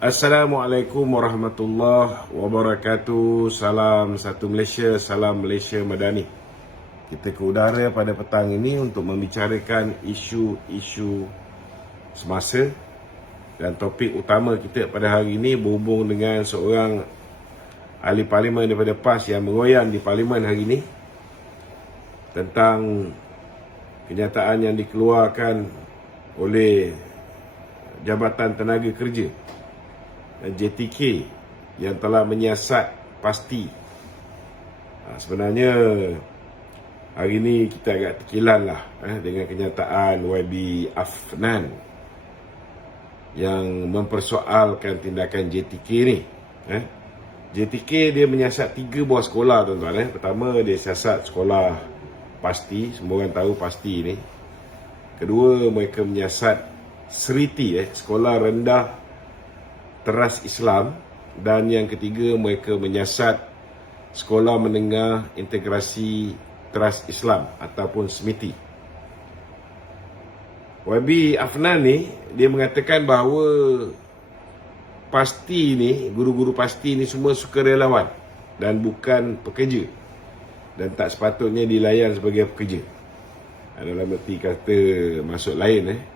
Assalamualaikum warahmatullahi wabarakatuh. Salam satu Malaysia, salam Malaysia Madani. Kita ke udara pada petang ini untuk membicarakan isu-isu semasa. Dan topik utama kita pada hari ini berhubung dengan seorang ahli parlimen daripada PAS yang meroyan di parlimen hari ini tentang kenyataan yang dikeluarkan oleh Jabatan Tenaga Kerja JTK yang telah menyiasat pasti. Sebenarnya hari ini kita agak terkilan lah dengan kenyataan YB Afnan yang mempersoalkan tindakan JTK ni. JTK dia menyiasat 3 buah sekolah, tuan-tuan. Pertama, dia siasat sekolah pasti, semua orang tahu pasti ni. Kedua, mereka menyiasat Seriti, sekolah rendah teras Islam. Dan yang ketiga, mereka menyiasat sekolah menengah integrasi teras Islam ataupun SMITI. YB Afnan ni, dia mengatakan bahawa pasti ni, guru-guru pasti ni semua sukarelawan dan bukan pekerja, dan tak sepatutnya dilayan sebagai pekerja. Dalam erti kata maksud lain,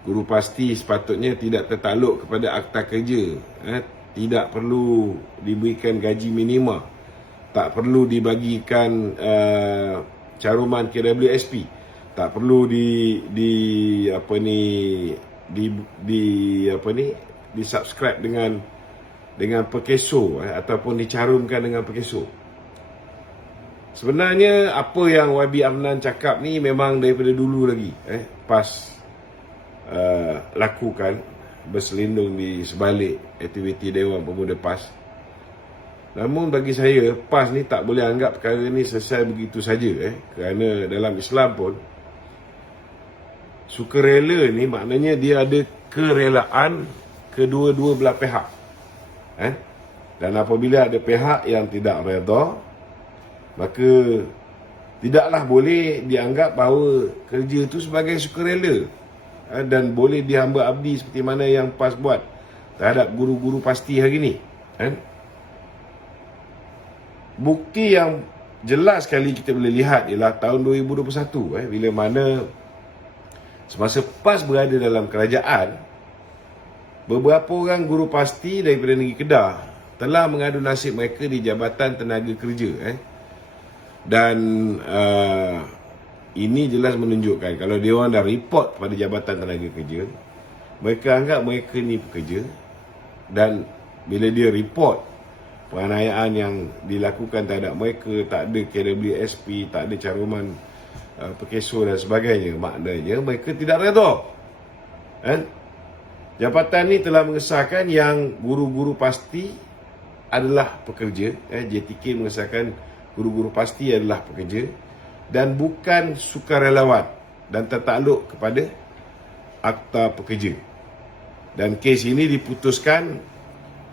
guru pasti sepatutnya tidak tertakluk kepada akta kerja, tidak perlu diberikan gaji minima, tak perlu dibagikan caruman KWSP, tak perlu di subscribe dengan perkeso, ataupun dicarumkan dengan perkeso. Sebenarnya apa yang YB Afnan cakap ni memang daripada dulu lagi PAS lakukan, berselindung di sebalik aktiviti Dewan Pemuda PAS. Namun bagi saya, PAS ni tak boleh anggap perkara ni selesai begitu saja, kerana dalam Islam pun sukarela ni maknanya dia ada kerelaan kedua-dua belah pihak, dan apabila ada pihak yang tidak redha, maka tidaklah boleh dianggap bahawa kerja itu sebagai sukarela, dan boleh dihamba abdi seperti mana yang PAS buat terhadap guru-guru pasti hari ini. Bukti yang jelas sekali kita boleh lihat ialah tahun 2021, bila mana semasa PAS berada dalam kerajaan, beberapa orang guru pasti daripada negeri Kedah telah mengadu nasib mereka di Jabatan Tenaga Kerja. Dan ini jelas menunjukkan kalau dia orang dah report kepada Jabatan Tenaga Kerja, mereka anggap mereka ni pekerja. Dan bila dia report penganiayaan yang dilakukan terhadap mereka, tak ada KWSP, tak ada caruman perkeso dan sebagainya, maknanya mereka tidak redha. Jabatan ni telah mengesahkan yang guru-guru pasti adalah pekerja. JTK mengesahkan guru-guru pasti adalah pekerja dan bukan sukarelawan dan tertakluk kepada akta pekerja. Dan kes ini diputuskan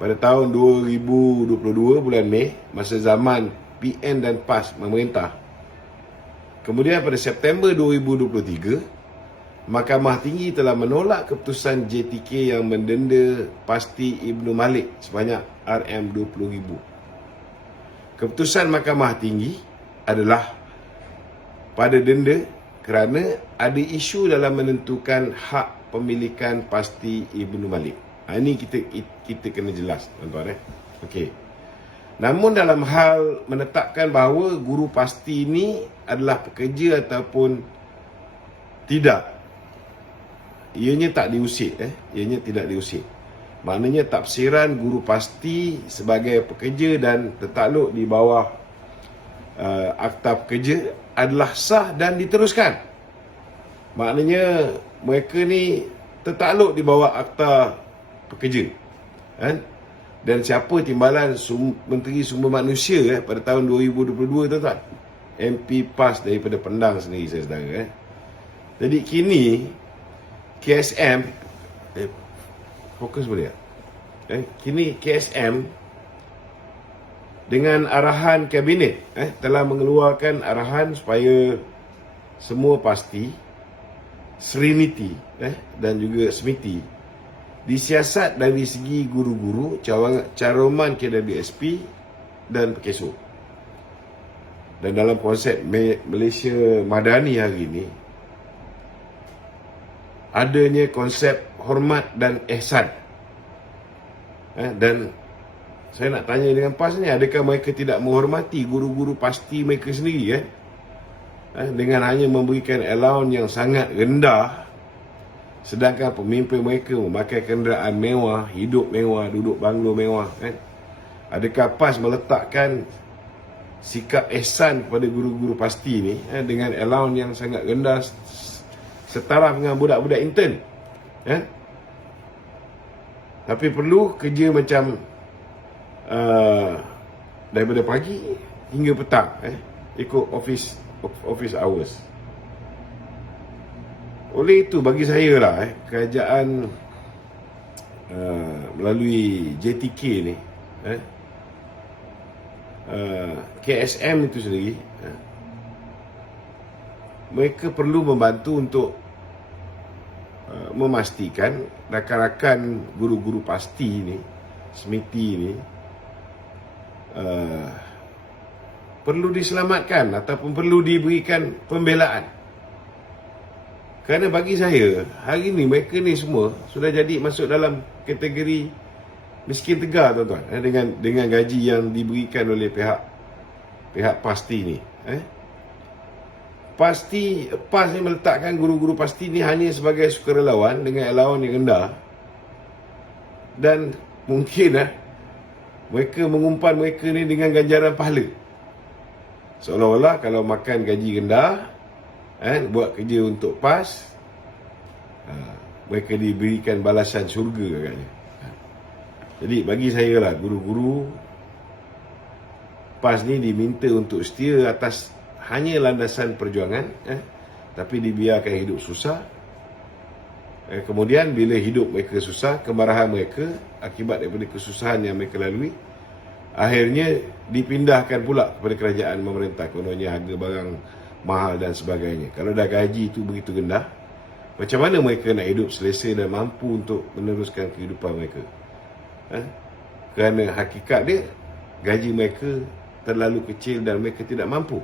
pada tahun 2022 bulan Mei, masa zaman PN dan PAS memerintah. Kemudian pada September 2023, Mahkamah Tinggi telah menolak keputusan JTK yang mendenda pasti Ibnu Malik sebanyak RM20,000. Keputusan Mahkamah Tinggi adalah pada denda kerana ada isu dalam menentukan hak pemilikan pasti Ibnu Malik. Ini kita kena jelas, tuan-tuan. Okey. Namun dalam hal menetapkan bahawa guru pasti ini adalah pekerja ataupun tidak, ianya tak diusik, ianya tidak diusik. Maknanya tafsiran guru pasti sebagai pekerja dan tertakluk di bawah akta pekerja adalah sah dan diteruskan. Maknanya mereka ni tertakluk di bawah akta pekerja. Dan siapa timbalan Menteri Sumber Manusia pada tahun 2022, tuan-tuan? MP PAS daripada Pendang sendiri, saya saudara. Jadi kini KSM fokus boleh tak? Kini KSM dengan arahan kabinet telah mengeluarkan arahan supaya semua pasti, Serenity dan juga SMITI disiasat dari segi guru-guru, cawangan KWSP dan pekeso. Dan dalam konsep Malaysia Madani hari ini, adanya konsep hormat dan ihsan. Dan saya nak tanya dengan PAS ni, adakah mereka tidak menghormati guru-guru pasti mereka sendiri dengan hanya memberikan allowance yang sangat rendah, sedangkan pemimpin mereka memakai kenderaan mewah, hidup mewah, duduk banglo mewah Adakah PAS meletakkan sikap ihsan kepada guru-guru pasti ni dengan allowance yang sangat rendah setara dengan budak-budak intern? Tapi perlu kerja macam daripada pagi hingga petang, ikut office hours. Oleh itu bagi saya lah, kerajaan melalui JTK ni, KSM itu sendiri, mereka perlu membantu untuk memastikan rakan-rakan guru-guru pasti ni, semiti ni, perlu diselamatkan ataupun perlu diberikan pembelaan. Kerana bagi saya, hari ni mereka ni semua sudah jadi masuk dalam kategori miskin tegar, tuan-tuan, dengan gaji yang diberikan oleh pihak pasti ni. PAS ni meletakkan guru-guru pasti ni hanya sebagai sukarelawan dengan allowance yang rendah, dan mungkin mereka mengumpan mereka ni dengan ganjaran pahala, seolah-olah kalau makan gaji rendah, buat kerja untuk PAS, mereka diberikan balasan syurga agaknya. Jadi bagi saya lah, guru-guru PAS ni diminta untuk setia atas hanya landasan perjuangan, tapi dibiarkan hidup susah. Kemudian bila hidup mereka susah, kemarahan mereka akibat daripada kesusahan yang mereka lalui, akhirnya dipindahkan pula kepada kerajaan memerintah, kononnya harga barang mahal dan sebagainya. Kalau dah gaji itu begitu rendah, macam mana mereka nak hidup selesa dan mampu untuk meneruskan kehidupan mereka? Kerana hakikat dia, gaji mereka terlalu kecil dan mereka tidak mampu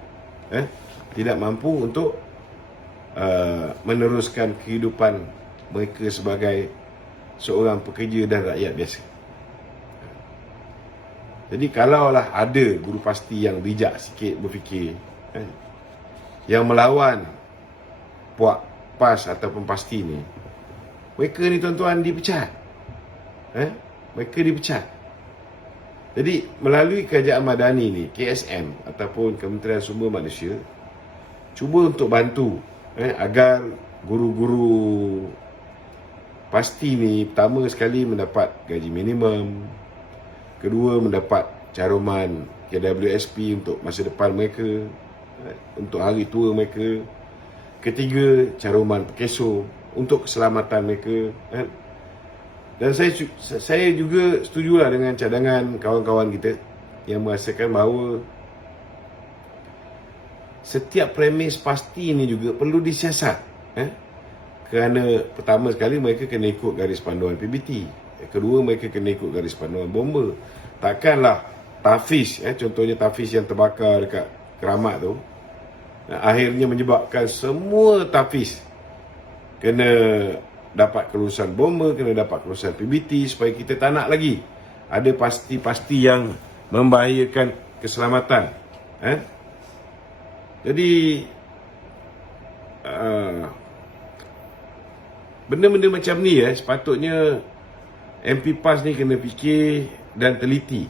untuk meneruskan kehidupan mereka sebagai seorang pekerja dan rakyat biasa. Jadi kalaulah ada guru pasti yang bijak sikit berfikir, yang melawan puak PAS ataupun pasti ni, mereka ni tuan-tuan dipecat. Mereka dipecat. Jadi melalui kerajaan Madani ni, KSM ataupun Kementerian Sumber Manusia cuba untuk bantu agar guru-guru pasti ni, pertama sekali mendapat gaji minimum, kedua mendapat caruman KWSP untuk masa depan mereka, untuk hari tua mereka, ketiga caruman pekeso untuk keselamatan mereka. Dan saya juga setujulah dengan cadangan kawan-kawan kita yang merasakan bahawa setiap premis pasti ini juga perlu disiasat. Kerana pertama sekali mereka kena ikut garis panduan PBT, kedua mereka kena ikut garis panduan bomba. Takkanlah Tafiz, contohnya Tafiz yang terbakar dekat Keramat tu, akhirnya menyebabkan semua Tafiz kena dapat kelulusan bomba, kena dapat kelulusan PBT, supaya kita tak nak lagi ada pasti-pasti yang membahayakan keselamatan. Jadi benda-benda macam ni sepatutnya MP PAS ni kena fikir dan teliti.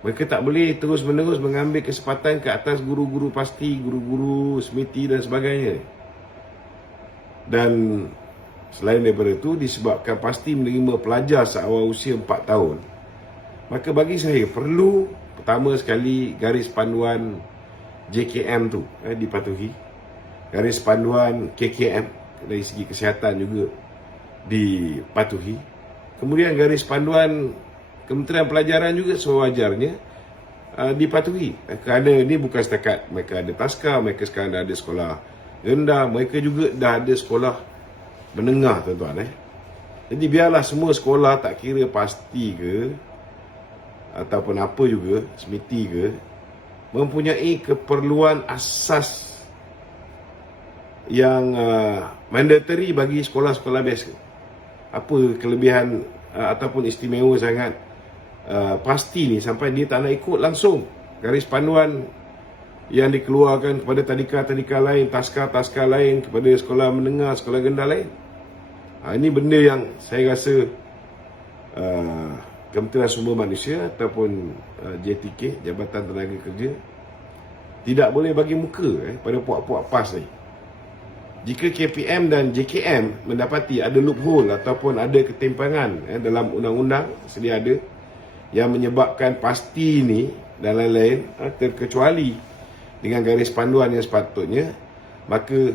Mereka tak boleh terus-menerus mengambil kesempatan ke atas guru-guru pasti, guru-guru semiti dan sebagainya. Dan selain daripada itu, disebabkan pasti menerima pelajar seawal usia 4 tahun, maka bagi saya perlu pertama sekali garis panduan JKM tu dipatuhi, garis panduan KKM dari segi kesihatan juga dipatuhi, kemudian garis panduan Kementerian Pelajaran juga sewajarnya dipatuhi. Kerana ini bukan setakat mereka ada taska, mereka sekarang dah ada sekolah rendah, mereka juga dah ada sekolah menengah, tuan-tuan. Jadi biarlah semua sekolah, tak kira pasti ke ataupun apa juga, semiti ke, mempunyai keperluan asas yang mandatory bagi sekolah-sekolah biasa. Apa kelebihan ataupun istimewa sangat pasti ni sampai dia tak nak ikut langsung garis panduan yang dikeluarkan kepada tadika-tadika lain, taska-taska lain, kepada sekolah menengah, sekolah rendah lain. Ini benda yang saya rasa Kementerian Sumber Manusia ataupun JTK, Jabatan Tenaga Kerja, tidak boleh bagi muka pada puak-puak PAS ni. Jika KPM dan JKM mendapati ada loophole ataupun ada ketimpangan dalam undang-undang sedia ada yang menyebabkan pasti ni dan lain-lain terkecuali dengan garis panduan yang sepatutnya, maka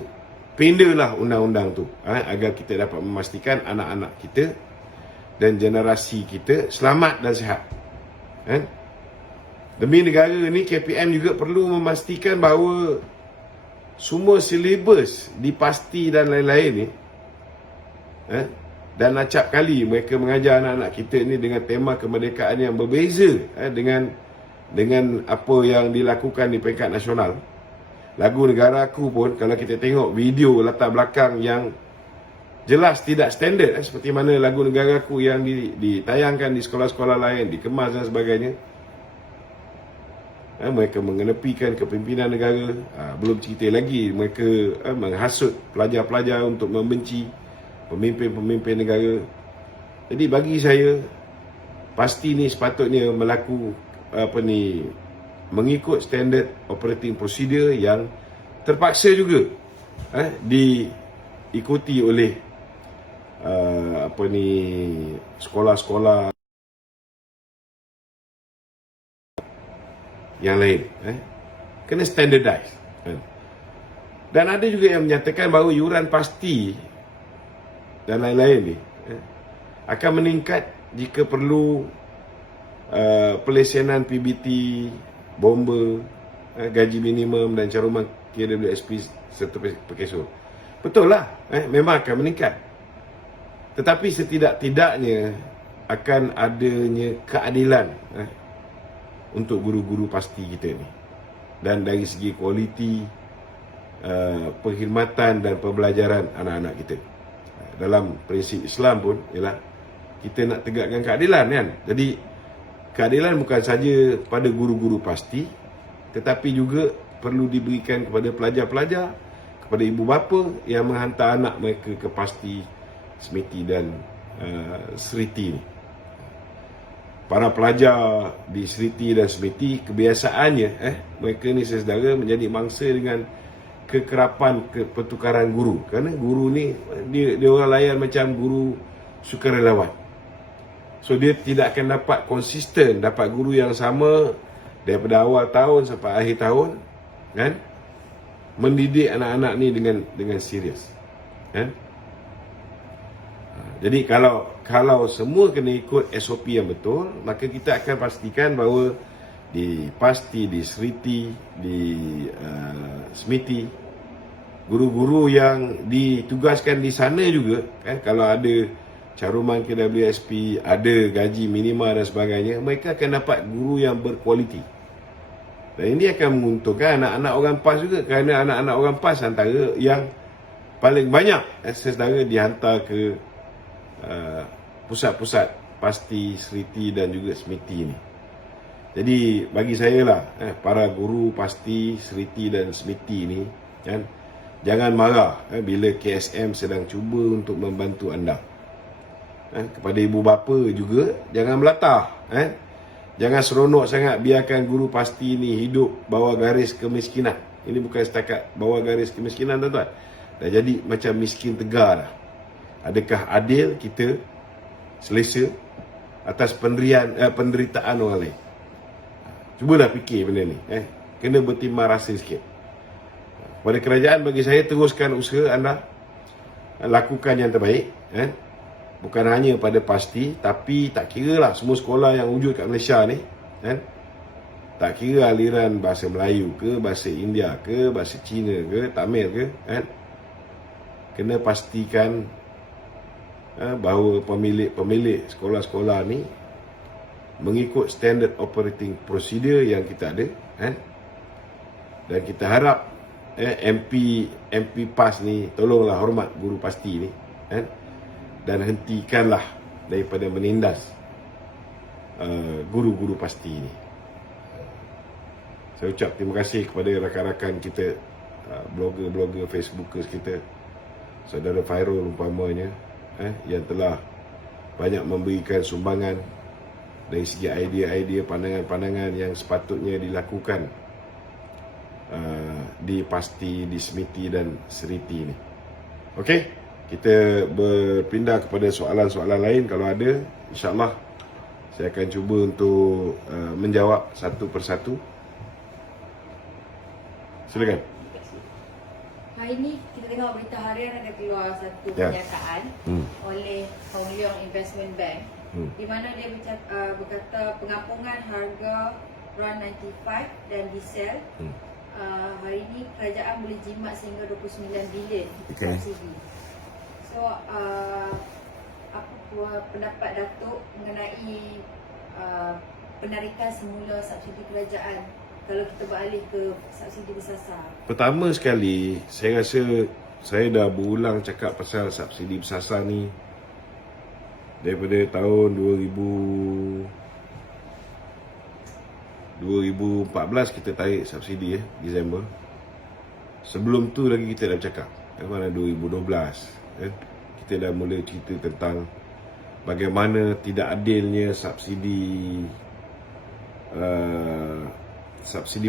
pindalah undang-undang tu agar kita dapat memastikan anak-anak kita dan generasi kita selamat dan sihat. Demi negara ni, KPM juga perlu memastikan bahawa semua silibus dipasti dan lain-lain ni dan acap kali mereka mengajar anak-anak kita ni dengan tema kemerdekaan yang berbeza dengan apa yang dilakukan di peringkat nasional. Lagu Negaraku pun, kalau kita tengok video latar belakang yang jelas tidak standard seperti mana lagu Negaraku yang ditayangkan di sekolah-sekolah lain, dikemas dan sebagainya, mereka mengenepikan kepimpinan negara. Belum cerita lagi mereka menghasut pelajar-pelajar untuk membenci pemimpin-pemimpin negara. Jadi bagi saya, pasti ni sepatutnya mengikut standard operating procedure yang terpaksa juga diikuti oleh sekolah-sekolah yang lain. Kena standardize. Dan ada juga yang menyatakan bahawa yuran pasti dan lain-lain ni akan meningkat jika perlu pelesenan PBT, bomba, gaji minimum dan caruman KWSP serta perkeso. Betul lah, memang akan meningkat. Tetapi setidak-tidaknya akan adanya keadilan untuk guru-guru pasti kita ni. Dan dari segi kualiti perkhidmatan dan pembelajaran anak-anak kita. Dalam prinsip Islam pun ialah kita nak tegakkan keadilan kan. Jadi keadilan bukan saja pada guru-guru pasti, tetapi juga perlu diberikan kepada pelajar-pelajar, kepada ibu bapa yang menghantar anak mereka ke pasti, semiti dan seriti ni. Para pelajar di seriti dan semiti, kebiasaannya mereka ni saudara menjadi mangsa dengan kekerapan pertukaran guru. Kerana guru ni dia orang layan macam guru sukarelawan. So dia tidak akan dapat konsisten, dapat guru yang sama daripada awal tahun sampai akhir tahun, kan? Mendidik anak-anak ni dengan serius, kan? Jadi kalau semua kena ikut SOP yang betul, maka kita akan pastikan bahawa di pasti, di seriti, di semiti, guru-guru yang ditugaskan di sana juga, kalau ada caruman KWSP, ada gaji minima dan sebagainya, mereka akan dapat guru yang berkualiti. Dan ini akan menguntungkan anak-anak orang PAS juga, kerana anak-anak orang PAS antara yang paling banyak saudara dihantar ke pusat-pusat pasti, seriti dan juga semiti ni. Jadi bagi saya lah, para guru pasti, seriti dan semiti ni, kan, jangan marah bila KSM sedang cuba untuk membantu anda. Kepada ibu bapa juga, jangan melatah. Jangan seronok sangat biarkan guru pasti ni hidup bawah garis kemiskinan. Ini bukan setakat bawah garis kemiskinan, tuan-tuan. Dah jadi macam miskin tegar dah. Adakah adil kita selesa atas penderitaan orang lain? Cubalah fikir benda ni. Kena bertimbang rasa sikit. Pada kerajaan, bagi saya, teruskan usaha anda, lakukan yang terbaik. Bukan hanya pada pasti, tapi tak kira lah semua sekolah yang wujud kat Malaysia ni, tak kira aliran bahasa Melayu ke, bahasa India ke, bahasa Cina ke, Tamil ke, kena pastikan bahawa pemilik sekolah-sekolah ni mengikut standard operating procedure yang kita ada, dan kita harap MP PAS ni tolonglah hormat guru pasti ni, dan hentikanlah daripada menindas guru-guru pasti ni. Saya ucap terima kasih kepada rakan-rakan kita, blogger-blogger, Facebookers kita, saudara Fairul umpamanya, yang telah banyak memberikan sumbangan dari segi idea-idea, pandangan-pandangan yang sepatutnya dilakukan di Pasti, di Semiti dan Seriti ni. Okey, kita berpindah kepada soalan-soalan lain. Kalau ada, insya-Allah saya akan cuba untuk menjawab satu persatu. Silakan. Hari ini kita tengok berita harian ada keluar satu pernyataan oleh Hong Leong Investment Bank, di mana dia berkata pengampungan harga RON95 dan diesel hari ini kerajaan boleh jimat sehingga 29 bilion subsidi. So apa pendapat Datuk mengenai penarikan semula subsidi kerajaan kalau kita beralih ke subsidi bersasar? Pertama sekali, saya rasa saya dah berulang cakap pasal subsidi bersasar ni daripada tahun 2014 kita tarik subsidi Disember. Sebelum tu lagi kita dah bercakap. Mana 2012 kita dah mula cerita tentang bagaimana tidak adilnya subsidi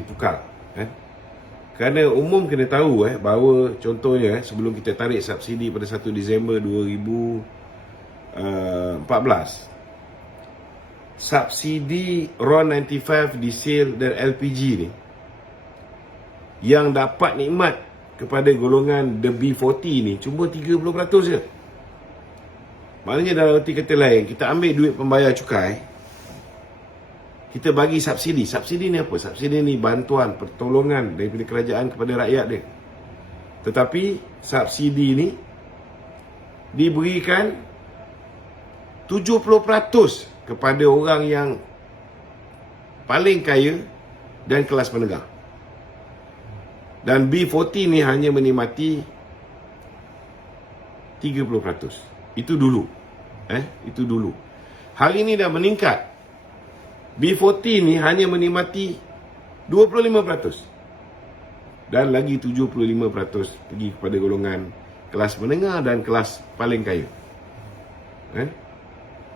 pukal. Kerana umum kena tahu bahawa contohnya sebelum kita tarik subsidi pada 1 Disember 2014, subsidi RON95, diesel dan LPG ni yang dapat nikmat kepada golongan the B40 ni cuma 30% je. Maknanya dalam arti kata lain, kita ambil duit pembayar cukai, kita bagi subsidi. Subsidi ni apa? Subsidi ni bantuan, pertolongan daripada kerajaan kepada rakyat dia. Tetapi subsidi ni diberikan 70% kepada orang yang paling kaya dan kelas menengah. Dan B40 ni hanya menikmati 30%. Itu dulu. Itu dulu. Hari ini dah meningkat. B40 ni hanya menikmati 25%. Dan lagi 75% pergi kepada golongan kelas menengah dan kelas paling kaya.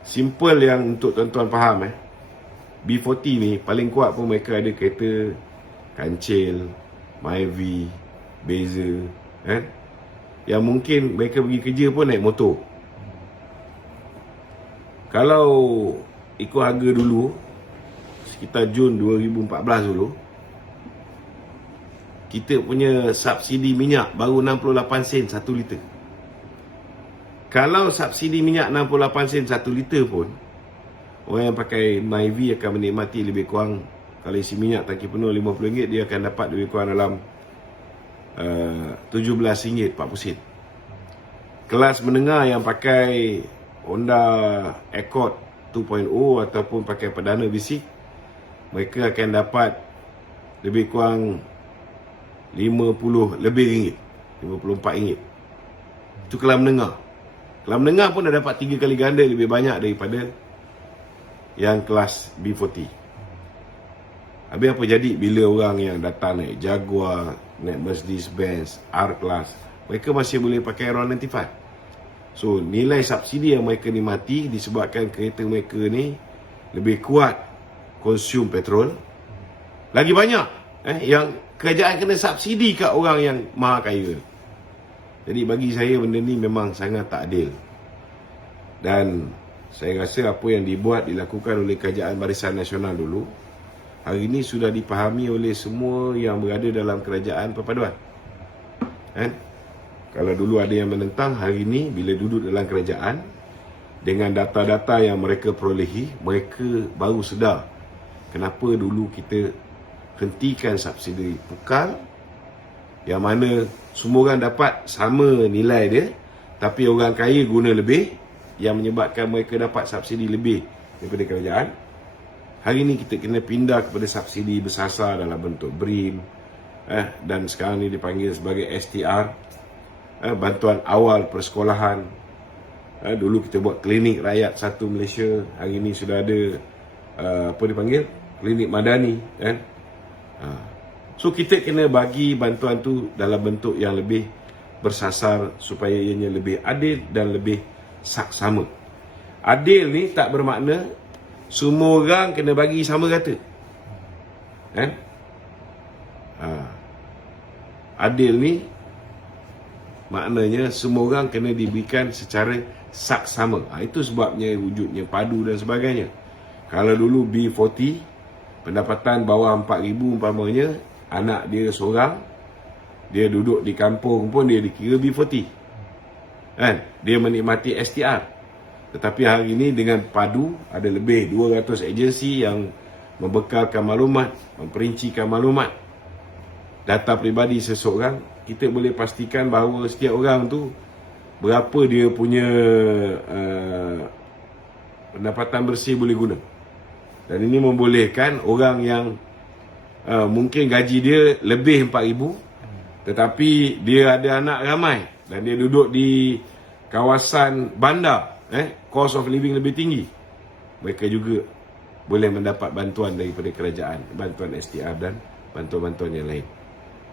Simple yang untuk tuan-tuan faham. B40 ni paling kuat pun mereka ada kereta Kancil, Myvi, Beza, yang mungkin mereka pergi kerja pun naik motor. Kalau ikut harga dulu, sekitar Jun 2014 dulu, kita punya subsidi minyak baru 68 sen 1 liter. Kalau subsidi minyak 68 sen 1 liter pun, orang yang pakai Myvi akan menikmati lebih kurang, kalau isi minyak tangki penuh RM50, dia akan dapat lebih kurang dalam RM17.40. Kelas menengah yang pakai Honda Accord 2.0 ataupun pakai perdana bisik, mereka akan dapat lebih kurang 50 lebih ringgit, RM54. Itu kelas menengah. Kelas menengah pun dah dapat 3 kali ganda lebih banyak daripada yang kelas B40. Habis apa jadi bila orang yang datang naik Jaguar, naik Mercedes-Benz, R-Class, mereka masih boleh pakai RON95. So, nilai subsidi yang mereka nikmati disebabkan kereta mereka ni lebih kuat konsum petrol. Lagi banyak yang kerajaan kena subsidi kat orang yang maha kaya. Jadi bagi saya benda ni memang sangat tak adil. Dan saya rasa apa yang dilakukan oleh Kerajaan Barisan Nasional dulu, hari ini sudah dipahami oleh semua yang berada dalam kerajaan perpaduan. Kalau dulu ada yang menentang, hari ini bila duduk dalam kerajaan, dengan data-data yang mereka perolehi, mereka baru sedar kenapa dulu kita hentikan subsidi pukal, yang mana semua orang dapat sama nilai dia, tapi orang kaya guna lebih, yang menyebabkan mereka dapat subsidi lebih daripada kerajaan. Hari ini kita kena pindah kepada subsidi bersasar dalam bentuk BRIM, dan sekarang ni dipanggil sebagai STR, bantuan awal persekolahan. Dulu kita buat klinik rakyat satu Malaysia, hari ini sudah ada apa dipanggil, klinik madani, kan. So kita kena bagi bantuan tu dalam bentuk yang lebih bersasar supaya ianya lebih adil dan lebih saksama. Adil ni tak bermakna semua orang kena bagi sama rata, kan? Adil ni maknanya semua orang kena diberikan secara saksama. Itu sebabnya wujudnya padu dan sebagainya. Kalau dulu B40, pendapatan bawah 4,000 umpamanya, anak dia seorang, dia duduk di kampung pun dia dikira B40, kan? Dia menikmati STR. Tetapi hari ini dengan padu, ada lebih 200 agensi yang membekalkan maklumat, memperincikan maklumat data peribadi seseorang. Kita boleh pastikan bahawa setiap orang tu berapa dia punya pendapatan bersih boleh guna. Dan ini membolehkan orang yang mungkin gaji dia lebih 4,000, tetapi dia ada anak ramai dan dia duduk di kawasan bandar, cost of living lebih tinggi, mereka juga boleh mendapat bantuan daripada kerajaan, bantuan STR dan bantuan-bantuan yang lain.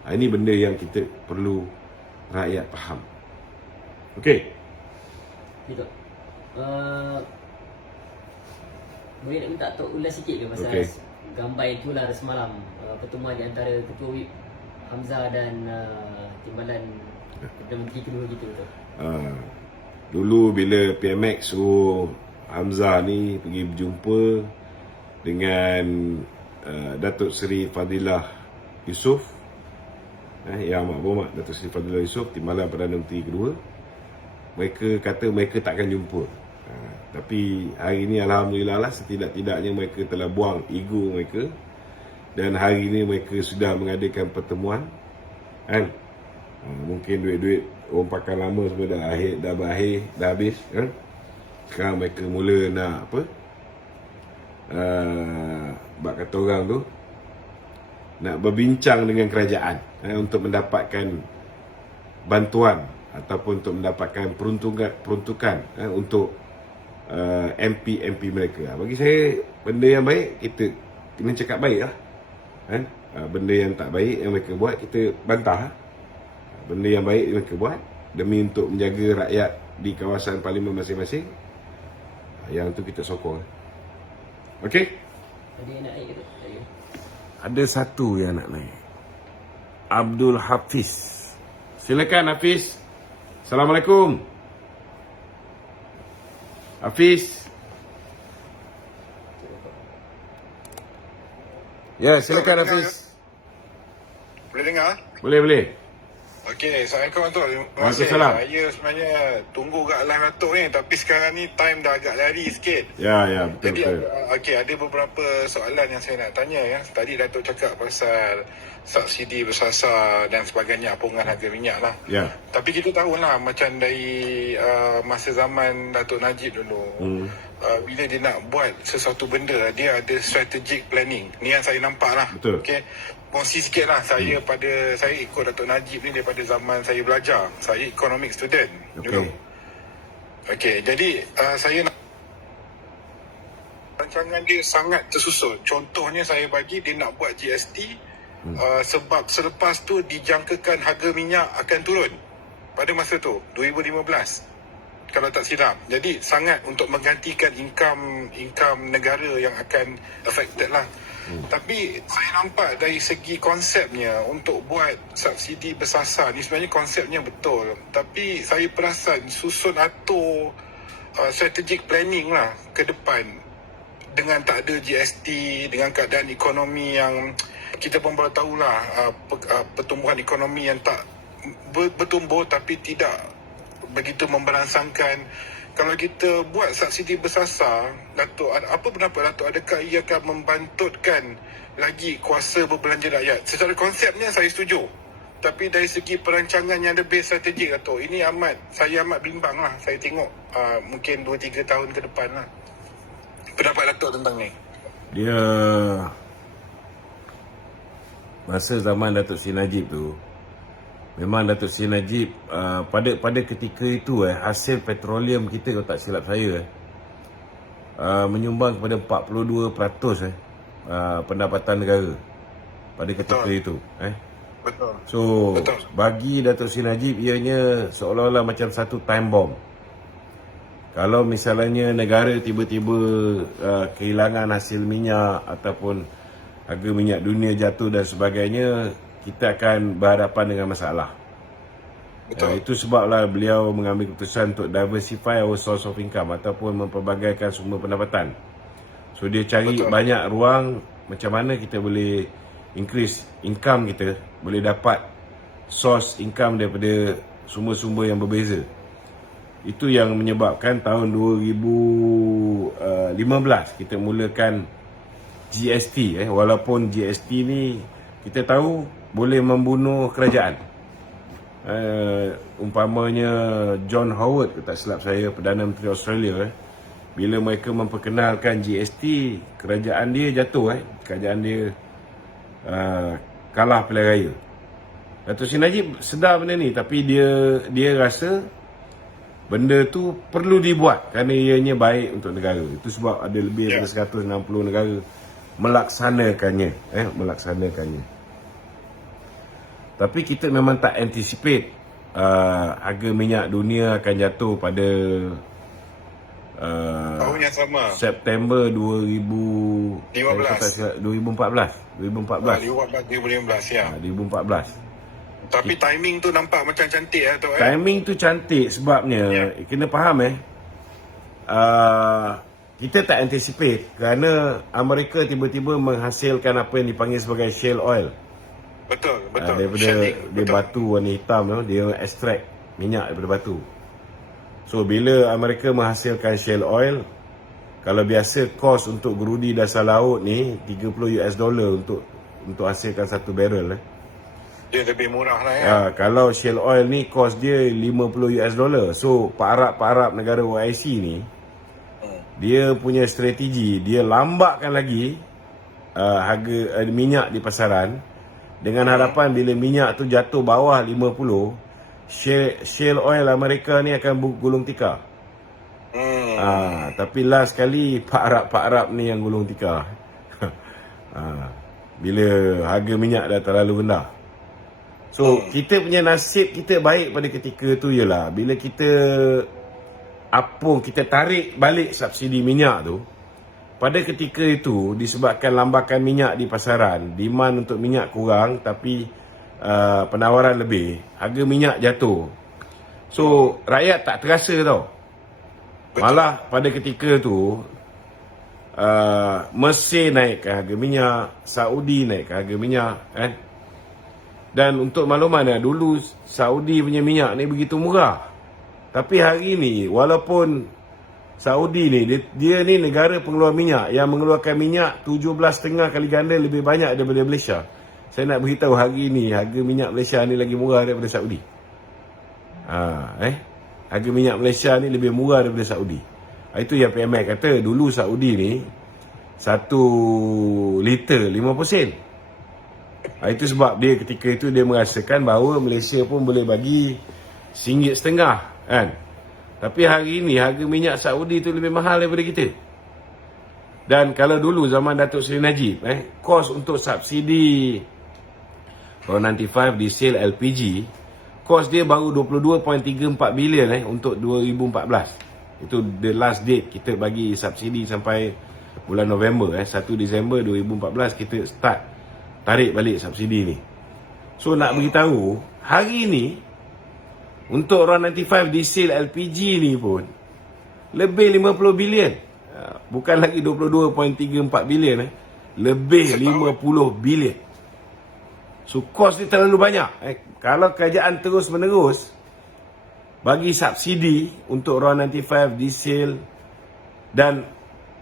Ini benda yang kita perlu rakyat faham. Okey. Betul. Boleh nak minta Tok ulas sikit ke pasal gambar itulah semalam, pertemuan di antara Ketua Whip Hamzah dan Timbalan Perdana Menteri kedua kita tu. Dulu bila PMX suruh Hamzah ni pergi berjumpa dengan Datuk Seri Fadilah Yusof, Yang Amat Berhormat Datuk Seri Fadilah Yusof, Timbalan Perdana Menteri kedua, mereka kata mereka takkan jumpa. Tapi hari ini alhamdulillah lah, setidak-tidaknya mereka telah buang ego mereka, dan hari ini mereka sudah mengadakan pertemuan, kan? Mungkin duit-duit orang pakai lama semua dah habis, kan? Sekarang mereka mula nak apa? Bak kata orang tu, nak berbincang dengan kerajaan untuk mendapatkan bantuan ataupun untuk mendapatkan peruntukan untuk MP mereka. Bagi saya benda yang baik kita kena cakap baik lah, kan? Benda yang tak baik yang mereka buat kita bantah. Benda yang baik yang mereka buat demi untuk menjaga rakyat di kawasan parlimen masing-masing, yang tu kita sokong. Okey? Ada yang nak naik ke tak? Ada satu yang nak naik. Abdul Hafiz. Silakan Hafiz. Assalamualaikum. Hafiz. Ya, silakan Hafiz. Boleh dengar? Boleh. Okey, Assalamualaikum Datuk. Terima kasih. Waalaikumsalam. Saya sebenarnya tunggu kat live Datuk ni, tapi sekarang ni time dah agak lari sikit. Ya, betul. Jadi, okey, ada beberapa soalan yang saya nak tanya. Tadi Datuk cakap pasal subsidi bersasar dan sebagainya, apungan harga minyak lah. Ya. Tapi kita tahulah, macam dari masa zaman Datuk Najib dulu, bila dia nak buat sesuatu benda, dia ada strategic planning. Ni yang saya nampak lah. Betul. Okey, kongsi sikit lah. Saya ikut Datuk Najib ni daripada zaman saya belajar. Saya economic student dulu. Okey, jadi saya nak, rancangan dia sangat tersusun. Contohnya saya bagi dia nak buat GST, sebab selepas tu dijangkakan harga minyak akan turun pada masa tu 2015 kalau tak silap. Jadi sangat untuk menggantikan income negara yang akan affected lah. Tapi saya nampak dari segi konsepnya untuk buat subsidi bersasar ni sebenarnya konsepnya betul, tapi saya perasan susun atur strategic planning lah ke depan dengan tak ada GST, dengan keadaan ekonomi yang kita pun baru tahulah, pertumbuhan ekonomi yang tak bertumbuh tapi tidak begitu memberansangkan. Kalau kita buat subsidi bersasar, Datuk, apa pendapat Datuk? Adakah ia akan membantutkan lagi kuasa berbelanja rakyat? Secara konsepnya saya setuju. tapi dari segi perancangan yang lebih strategik Dato', ini saya amat bimbang lah. Saya tengok mungkin 2-3 tahun ke depan lah. Pendapat Dato' tentang ni? Dia masa zaman Datuk Seri Najib tu, memang Datuk Seri Najib pada ketika itu hasil petroleum kita, kalau tak silap saya menyumbang kepada 42% pendapatan negara pada ketika itu. Betul. So Betul. bagi Datuk Seri Najib, ianya seolah-olah macam satu time bomb. Kalau misalnya negara tiba-tiba kehilangan hasil minyak ataupun harga minyak dunia jatuh dan sebagainya, kita akan berhadapan dengan masalah. Betul. Itu sebablah beliau mengambil keputusan untuk diversify our source of income ataupun memperbagaikan sumber pendapatan. So dia cari banyak ruang macam mana kita boleh increase income kita, boleh dapat source income daripada sumber-sumber yang berbeza. Itu yang menyebabkan tahun 2015 kita mulakan GST. Walaupun GST ni kita tahu boleh membunuh kerajaan. Umpamanya John Howard, tak silap saya, Perdana Menteri Australia, bila mereka memperkenalkan GST, kerajaan dia jatuh. Kerajaan dia kalah pilihan raya. Datuk Seri Najib sedar benda ni, tapi dia rasa benda tu perlu dibuat kerana ianya baik untuk negara. Itu sebab ada lebih daripada 160 negara melaksanakannya. Tapi kita memang tak anticipate harga minyak dunia akan jatuh pada Tahun yang sama. September 2014. 2015 ya. 2014. Tapi timing tu nampak macam cantik Dato'. Timing tu cantik sebabnya kena faham kita tak anticipate kerana Amerika tiba-tiba menghasilkan apa yang dipanggil sebagai shale oil. Betul. Daripada dia batu warna hitam, dia extract minyak daripada batu. So bila Amerika menghasilkan shale oil, kalau biasa kos untuk gerudi dasar laut ni $30 untuk hasilkan satu barrel. Dia lebih murah lah ya. Kalau shale oil ni kos dia $50. So Pak Arab negara OIC ni, dia punya strategi, dia lambatkan lagi harga minyak di pasaran dengan harapan bila minyak tu jatuh bawah 50, shale oil Amerika ni akan gulung tikar. Tapi last kali Pak Arab ni yang gulung tikar. Bila harga minyak dah terlalu rendah. So kita punya nasib kita baik pada ketika tu ialah bila kita kita tarik balik subsidi minyak tu. Pada ketika itu disebabkan lambakan minyak di pasaran, demand untuk minyak kurang tapi penawaran lebih, harga minyak jatuh. So rakyat tak terasa tau. Malah pada ketika tu Mesir naikkan harga minyak, Saudi naikkan harga minyak Dan untuk makluman dulu Saudi punya minyak ni begitu murah. Tapi hari ni walaupun Saudi ni dia ni negara pengeluar minyak yang mengeluarkan minyak 17.5 kali ganda lebih banyak daripada Malaysia. Saya nak beritahu hari ni harga minyak Malaysia ni lagi murah daripada Saudi. Harga minyak Malaysia ni lebih murah daripada Saudi. Itu yang PMI kata dulu Saudi ni 1 liter 50 sen. Itu sebab dia ketika itu dia merasakan bahawa Malaysia pun boleh bagi RM1.50 kan. Tapi hari ini harga minyak Saudi tu lebih mahal daripada kita. Dan kalau dulu zaman Datuk Seri Najib kos untuk subsidi RON95 di sale LPG, kos dia baru 22.34 bilion untuk 2014. Itu the last date kita bagi subsidi sampai bulan November 1 Disember 2014 kita start tarik balik subsidi ni. So nak beritahu hari ni untuk RON95 di sale LPG ni pun lebih 50 bilion. Bukan lagi 22.34 bilion lebih 50 bilion. So kos ni terlalu banyak. Kalau kerajaan terus menerus bagi subsidi untuk RON95 diesel dan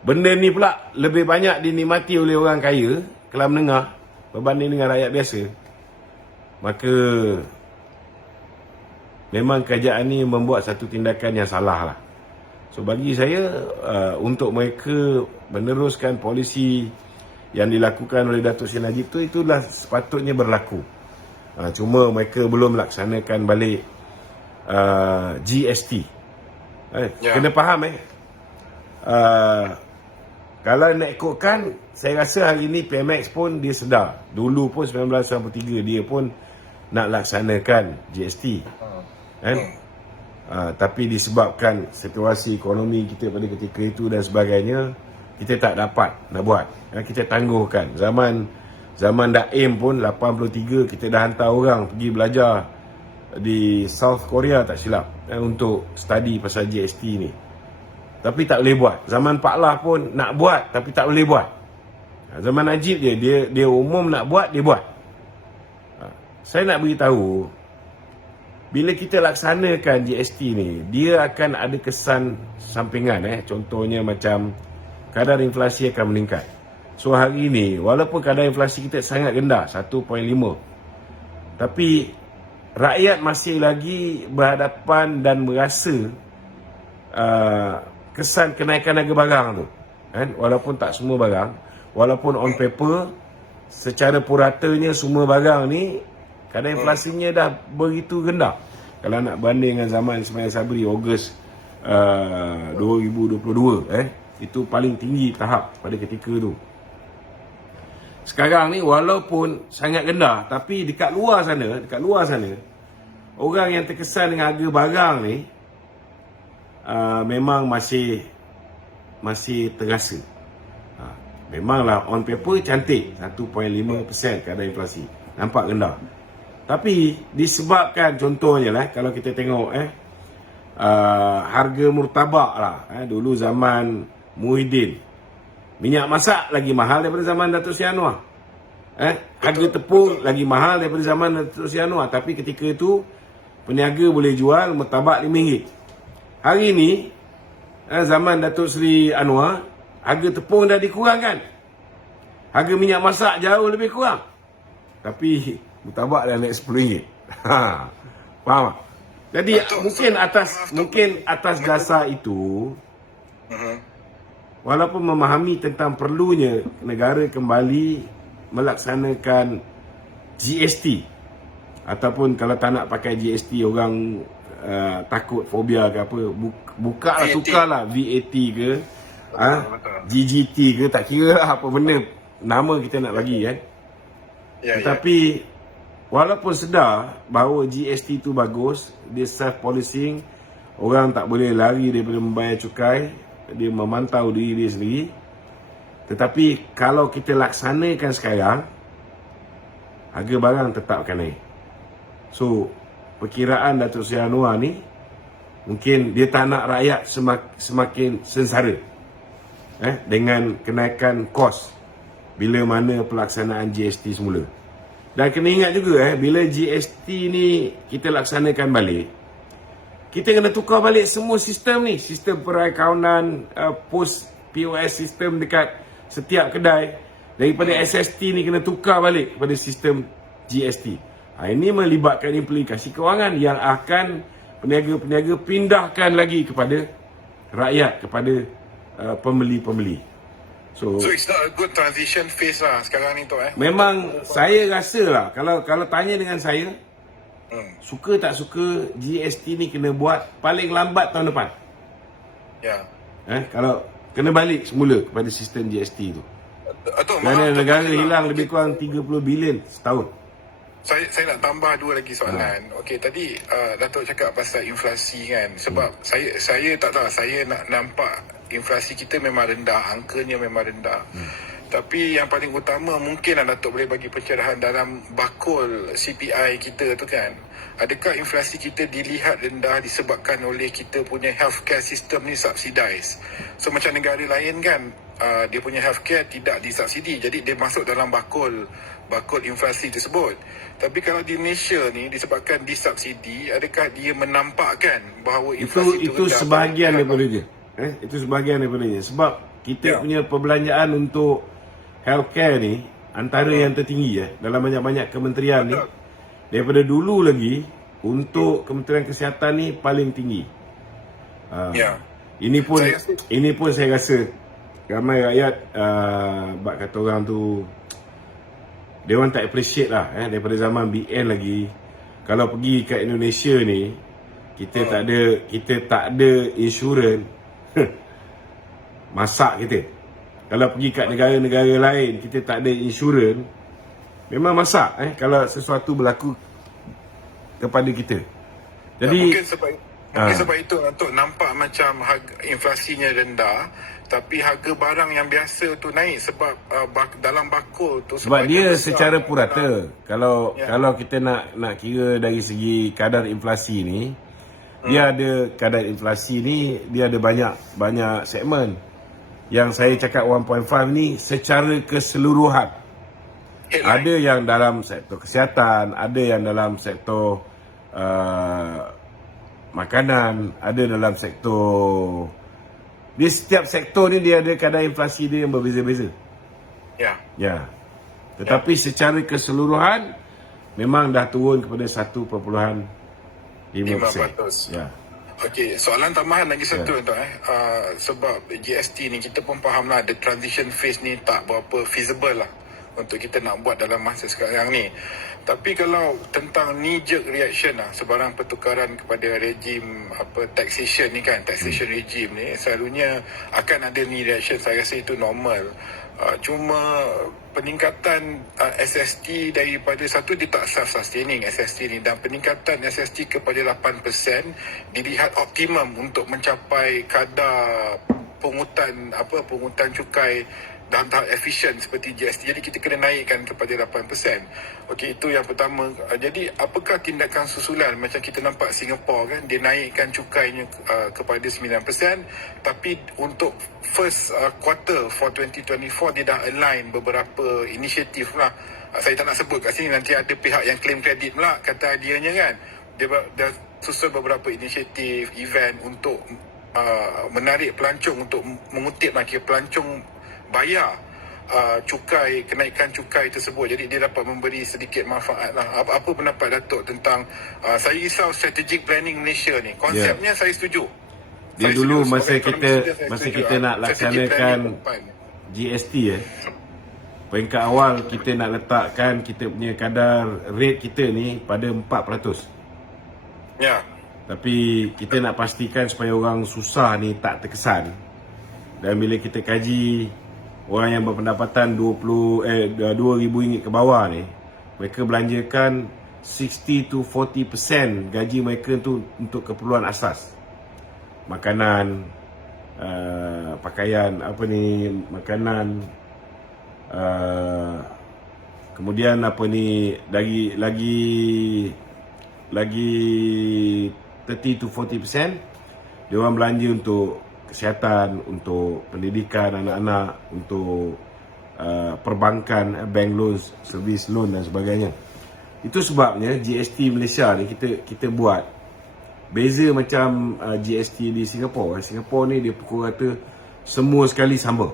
benda ni pula lebih banyak dinikmati oleh orang kaya, kelas menengah berbanding dengan rakyat biasa. maka memang kerajaan ni membuat satu tindakan yang salah lah. So bagi saya, untuk mereka meneruskan polisi yang dilakukan oleh Datuk Seri Najib tu, itulah sepatutnya berlaku. Cuma mereka belum laksanakan balik GST. Kena faham kalau nak ikutkan, saya rasa hari ni PMX pun dia sedar. Dulu pun 1993 dia pun nak laksanakan GST. Kan? Tapi disebabkan situasi ekonomi kita pada ketika itu dan sebagainya, kita tak dapat nak buat. Kita tangguhkan. Zaman Daim pun 83 kita dah hantar orang pergi belajar di South Korea tak silap, untuk study pasal GST ni. Tapi tak boleh buat. Zaman Pak Lah pun nak buat tapi tak boleh buat. Zaman Najib dia umum nak buat, dia buat. Saya nak beritahu, bila kita laksanakan GST ni, dia akan ada kesan sampingan. Contohnya macam kadar inflasi akan meningkat. So hari ni, walaupun kadar inflasi kita sangat rendah, 1.5, tapi rakyat masih lagi berhadapan dan merasa kesan kenaikan harga barang tu. Walaupun tak semua barang, walaupun on paper, secara puratanya semua barang ni kadar inflasinya dah begitu rendah. Kalau nak banding dengan zaman Ismail Sabri Ogos 2022, itu paling tinggi tahap pada ketika tu. Sekarang ni walaupun sangat rendah, tapi dekat luar sana orang yang terkesan dengan harga barang ni memang masih terasa. Memanglah on paper cantik, 1.5% kadar inflasi, nampak rendah. Tapi disebabkan contohnya lah, kalau kita tengok harga murtabak lah, dulu zaman Muhyiddin, minyak masak lagi mahal daripada zaman Datuk Seri Anwar. Harga tepung lagi mahal daripada zaman Datuk Seri Anwar. Tapi ketika itu peniaga boleh jual murtabak RM5. Hari ni zaman Datuk Seri Anwar, harga tepung dah dikurangkan, harga minyak masak jauh lebih kurang, tapi murtabak dah naik RM10. Faham tak? Jadi mungkin atas dasar itu, walaupun memahami tentang perlunya negara kembali melaksanakan GST, ataupun kalau tak nak pakai GST orang takut, fobia ke apa, buka lah, tukar lah VAT ke GGT ke, tak kira lah apa benda nama kita nak bagi Tetapi walaupun sedar bahawa GST tu bagus, dia self-policing, orang tak boleh lari daripada membayar cukai, dia memantau diri dia sendiri. Tetapi kalau kita laksanakan sekarang, harga barang tetap akan naik. So perkiraan Datuk Seri Anwar ni, mungkin dia tak nak rakyat semakin sengsara dengan kenaikan kos bila mana pelaksanaan GST semula. Dan kena ingat juga bila GST ni kita laksanakan balik, kita kena tukar balik semua sistem ni, sistem perakkaunan, post POS sistem dekat setiap kedai, daripada SST ni kena tukar balik kepada sistem GST. Ini melibatkan implikasi kewangan yang akan peniaga-peniaga pindahkan lagi kepada rakyat, kepada pembeli-pembeli. So it's not a good transition phase lah sekarang ni tu Memang saya rasa lah, kalau tanya dengan saya, suka tak suka, GST ni kena buat paling lambat tahun depan. Kalau kena balik semula kepada sistem GST tu. Kerana negara hilang lebih kurang 30 bilion setahun. Saya nak tambah dua lagi soalan. Okey, tadi Datuk cakap pasal inflasi kan. Sebab saya tak tahu, saya nak nampak inflasi kita memang rendah, angkanya memang rendah. Tapi yang paling utama, mungkin Datuk boleh bagi pencerahan dalam bakul CPI kita tu kan. Adakah inflasi kita dilihat rendah disebabkan oleh kita punya healthcare system ni subsidized? So macam negara lain kan, dia punya healthcare tidak disubsidi, jadi dia masuk dalam bakul inflasi tersebut. Tapi kalau di Malaysia ni disebabkan disubsidi, adakah dia menampakkan bahawa inflasi itu sebahagian daripada dia. Itu sebahagian daripada dia. Sebab kita punya perbelanjaan untuk healthcare ni antara yang tertinggi dalam banyak-banyak kementerian ni. daripada dulu lagi untuk Kementerian Kesihatan ni paling tinggi. Ya. Ini pun Saya saya rasa ramai rakyat bak kata orang tu dia orang tak appreciate lah daripada zaman BN lagi. Kalau pergi kat Indonesia ni kita tak ada insurans. Masak kita. Kalau pergi kat negara-negara lain kita tak ada insurans, memang masak kalau sesuatu berlaku kepada kita. Jadi mungkin sebab itu untuk nampak macam harga inflasinya rendah, tapi harga barang yang biasa tu naik sebab dalam bakul tu sebab dia besar, secara purata. Kalau kita nak kira dari segi kadar inflasi ni, dia ada kadar inflasi ni, dia ada banyak segmen. Yang saya cakap 1.5 ni secara keseluruhan. Ada yang dalam sektor kesihatan, ada yang dalam sektor makanan, ada dalam sektor. Di setiap sektor ni dia ada kadar inflasi dia yang berbeza-beza. Ya. Tetapi secara keseluruhan memang dah turun kepada 1.5%. Ya. Okey, soalan tambahan lagi satu tuan. Sebab GST ni kita pun faham lah, the transition phase ni tak berapa feasible lah untuk kita nak buat dalam masa sekarang ni. Tapi kalau tentang knee-jerk reaction lah, sebarang pertukaran kepada rejim taxation ni kan, taxation regime ni, selalunya akan ada knee reaction. Saya rasa itu normal. Cuma peningkatan SST daripada satu, dia tak self-sustaining SST ni, dan peningkatan SST kepada 8% dilihat optimum untuk mencapai kadar pungutan cukai dalam tahap efisien seperti GST. Jadi kita kena naikkan kepada 8%. Okey, itu yang pertama. Jadi apakah tindakan susulan? Macam kita nampak Singapore kan, dia naikkan cukainya kepada 9%, tapi untuk first quarter for 2024 dia dah align beberapa inisiatif lah. Saya tak nak sebut kat sini, nanti ada pihak yang claim kredit pula kata hadiahnya kan. Dia dah susun beberapa inisiatif event untuk menarik pelancong, untuk mengutip lagi pelancong bayar kenaikan cukai tersebut. Jadi dia dapat memberi sedikit manfaat lah. Apa pendapat Datuk tentang saya risau strategic planning Malaysia ni? Konsepnya saya setuju. Dia dulu masa kita nak laksanakan GST peringkat awal kita nak letakkan kita punya kadar rate kita ni pada 4%. Ya. Tapi kita nak pastikan supaya orang susah ni tak terkesan. Dan bila kita kaji orang yang berpendapatan RM2,000 ke bawah ni, mereka belanjakan 60 to 40% gaji mereka tu untuk keperluan asas. Makanan, pakaian, makanan, kemudian lagi 30 to 40% dia orang belanja untuk kesihatan, untuk pendidikan anak-anak, untuk perbankan, bank loans, service loan dan sebagainya. Itu sebabnya GST Malaysia ni kita buat beza macam GST di Singapura. Singapura ni dia pukul rata semua sekali sama.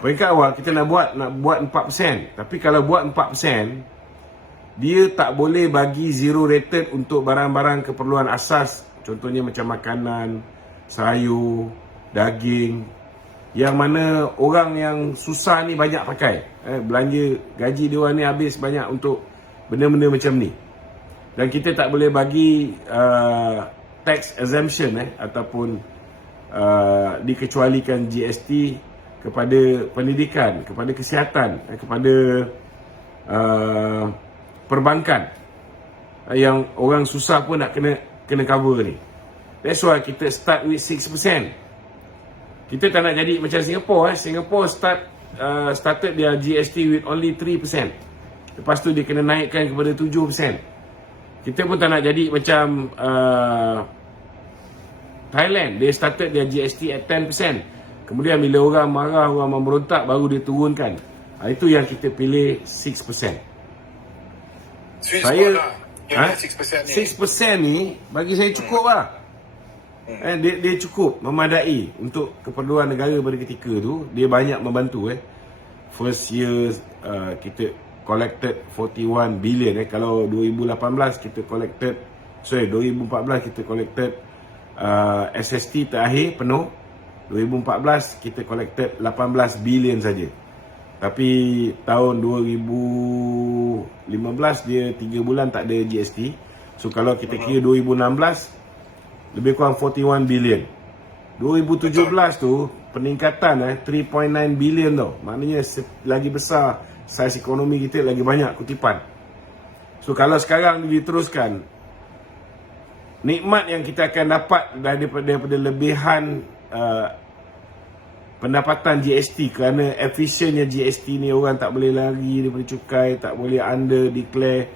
Peringkat awal kita nak buat 4%. Tapi kalau buat 4%, dia tak boleh bagi zero rated untuk barang-barang keperluan asas. Contohnya macam makanan, sayur, daging, yang mana orang yang susah ni banyak pakai. Belanja gaji dia orang ni habis banyak untuk benda-benda macam ni. Dan kita tak boleh bagi tax exemption ataupun dikecualikan GST kepada pendidikan, kepada kesihatan, kepada perbankan yang orang susah pun nak kena cover ni. That's why kita start with 6%. Kita tak nak jadi macam Singapore. Singapore started their GST with only 3%. Lepas tu dia kena naikkan kepada 7%. Kita pun tak nak jadi macam Thailand. They started their GST at 10%. Kemudian bila orang marah, orang memberontak, baru dia turunkan. Itu yang kita pilih 6%. Saya 6% ni bagi saya cukup lah. Dia cukup memadai untuk keperluan negara pada ketika tu. Dia banyak membantu. First year kita collected 41 billion. Kalau 2018 kita collected, 2014 kita collected SST terakhir penuh. 2014 kita collected 18 billion saja. Tapi tahun 2015 dia 3 bulan tak ada GST. So kalau kita kira 2016 lebih kurang 41 billion. 2017 tu peningkatan 3.9 billion tau. Maknanya lagi besar saiz ekonomi kita, lagi banyak kutipan. So kalau sekarang diteruskan, nikmat yang kita akan dapat daripada lebihan pendapatan GST, kerana efisiennya GST ni orang tak boleh lari daripada cukai, tak boleh under declare,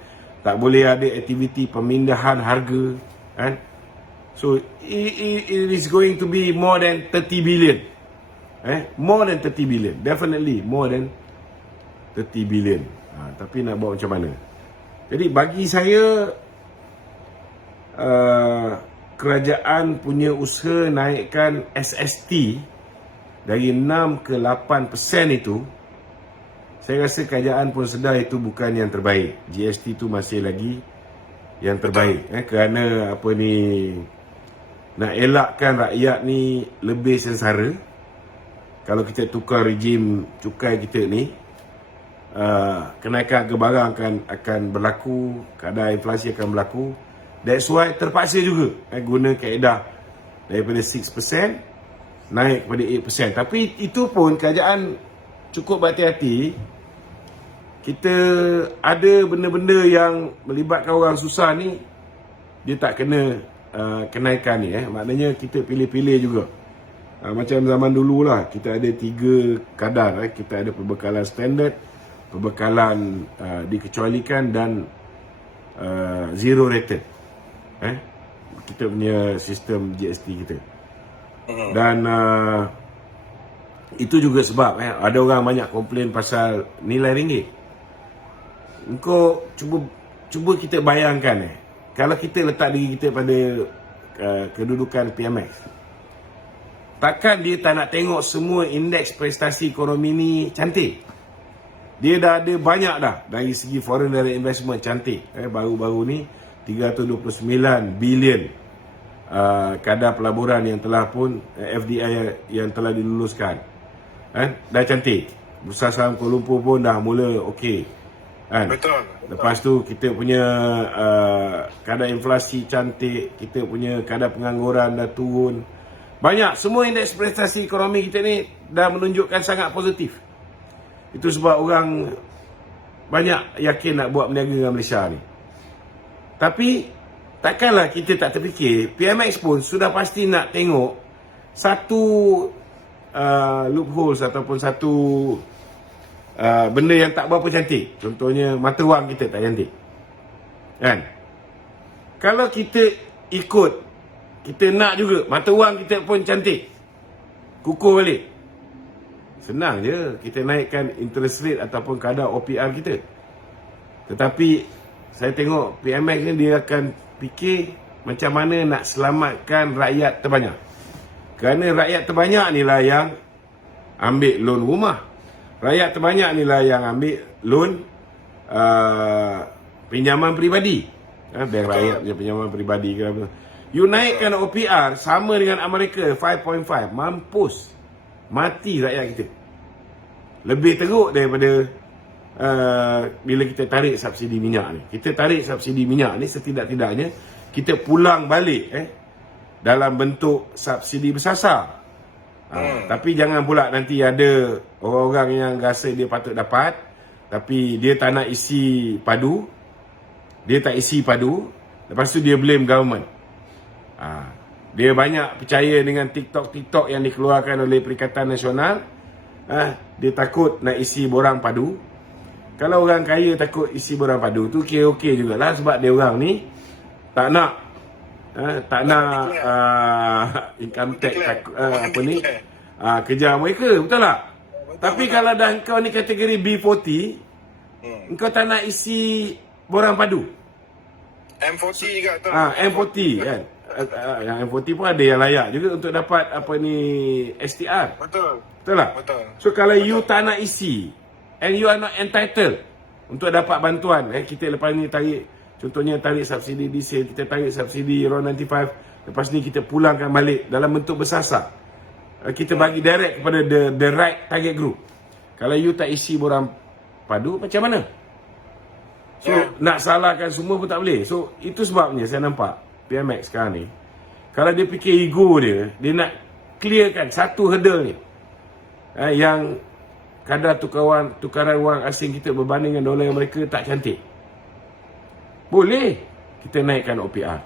tak boleh ada aktiviti pemindahan harga, kan? So it is going to be more than 30 billion. More than 30 billion. Definitely more than 30 billion. Tapi nak buat macam mana? Jadi bagi saya, kerajaan punya usaha naikkan SST dari 6 ke 8% itu, saya rasa kerajaan pun sedar itu bukan yang terbaik. GST itu masih lagi yang terbaik. Kerana apa ni, nak elakkan rakyat ni lebih sengsara. Kalau kita tukar rejim cukai kita ni, kenaikan harga barang akan berlaku, kadar inflasi akan berlaku. That's why terpaksa juga guna kaedah daripada 6% naik kepada 8%. Tapi itu pun kerajaan cukup berhati-hati. Kita ada benda-benda yang melibatkan orang susah ni, dia tak kena kenaikan ni. Maknanya kita pilih-pilih juga. Macam zaman dulu lah, kita ada 3 kadar. Kita ada perbekalan standard, perbekalan dikecualikan dan zero rated. Kita punya sistem GST kita. Dan itu juga sebab ada orang banyak komplain pasal nilai ringgit. Engkau cuba kita bayangkan kalau kita letak diri kita pada kedudukan PMX, takkan dia tak nak tengok semua indeks prestasi ekonomi ni cantik. Dia dah ada banyak dah dari segi foreign direct investment cantik. Baru-baru ni 329 bilion kadar pelaburan yang telah pun FDI yang telah diluluskan. Dah cantik. Bursa saham Kuala Lumpur pun dah mula okey. Betul. Lepas tu kita punya kadar inflasi cantik, kita punya kadar pengangguran dah turun. Banyak, semua indeks prestasi ekonomi kita ni dah menunjukkan sangat positif. Itu sebab orang banyak yakin nak buat berniaga dengan Malaysia ni. Tapi takkanlah kita tak terfikir, PMX pun sudah pasti nak tengok satu loopholes ataupun satu benda yang tak berapa cantik. Contohnya mata wang kita tak cantik, kan? Kalau kita ikut, kita nak juga mata wang kita pun cantik, kukuh balik, senang je kita naikkan interest rate ataupun kadar OPR kita. Tetapi saya tengok PMX ni dia akan fikir macam mana nak selamatkan rakyat terbanyak. Kerana rakyat terbanyak ni lah yang ambil loan rumah. Rakyat terbanyak ni lah yang ambil loan pinjaman peribadi. Bank rakyat punya pinjaman peribadi ke apa. You naikkan OPR sama dengan Amerika 5.5, mampus. Mati rakyat kita. Lebih teruk daripada bila kita tarik subsidi minyak ni. Kita tarik subsidi minyak ni, setidak-tidaknya kita pulang balik dalam bentuk subsidi bersasar. Tapi jangan pula nanti ada orang-orang yang rasa dia patut dapat, tapi dia tak nak isi padu. Dia tak isi padu, lepas tu dia blame government. Dia banyak percaya dengan TikTok yang dikeluarkan oleh Perikatan Nasional. Dia takut nak isi borang padu. Kalau orang kaya takut isi borang padu tu okey jugalah, sebab dia orang ni tak nak income tax apa ni kejar mereka, betul tak? Tapi kalau dah engkau ni kategori B40, engkau tak nak isi borang padu. M40 juga tu. M40 kan. Yang M40 pun ada yang layak juga untuk dapat apa ni STR. Betul. Betul tak? Betul. So kalau you tak nak isi and you are not entitled, untuk dapat bantuan. Kita lepas ni tarik, contohnya tarik subsidi diesel, kita tarik subsidi RON 95, lepas ni kita pulangkan balik dalam bentuk bersasar. Kita bagi direct kepada the right target group. Kalau you tak isi borang padu, macam mana? So nak salahkan semua pun tak boleh. So itu sebabnya saya nampak PMX sekarang ni, kalau dia fikir ego dia nak clearkan satu hurdle ni, yang kadar tukaran wang asing kita berbanding dengan dolar Amerika tak cantik. Boleh kita naikkan OPR,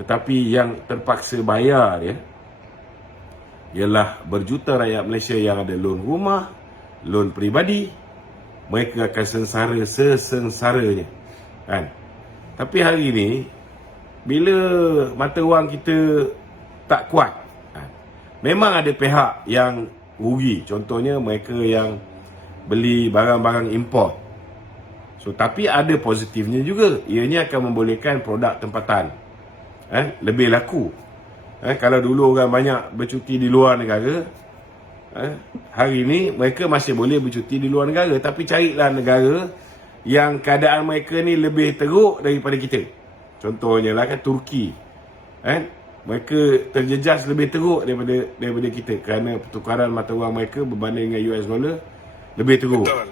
tetapi yang terpaksa bayar dia ialah berjuta rakyat Malaysia yang ada loan rumah, loan peribadi. Mereka akan sengsara sesengsaranya, kan? Tapi hari ni bila mata wang kita tak kuat, memang ada pihak yang rugi. Contohnya mereka yang beli barang-barang import. So tapi ada positifnya juga. Ianya akan membolehkan produk tempatan lebih laku. Kalau dulu orang banyak bercuti di luar negara, hari ni mereka masih boleh bercuti di luar negara, tapi carilah negara yang keadaan mereka ni lebih teruk daripada kita. Contohnya lah kan Turki, mereka terjejas lebih teruk daripada kita kerana pertukaran mata wang mereka berbanding dengan US dollar lebih teruk. Betul.